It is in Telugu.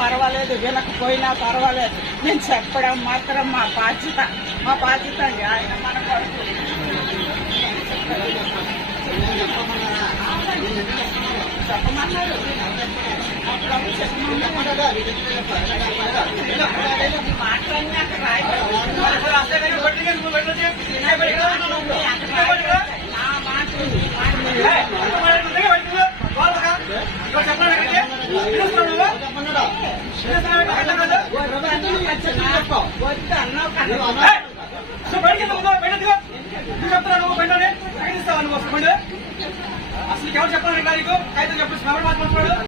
పర్వాలేదు, వినకపోయినా పర్వాలేదు, నేను చెప్పడం మాత్రం మా బాధ్యత. ఆయన మన కొరకు చెప్పమన్నారు. మాట్లాడినాక వద్దు అన్నావు కదా. అసలు ఎవరు చెప్పాలి నీకు అయితే చెప్పు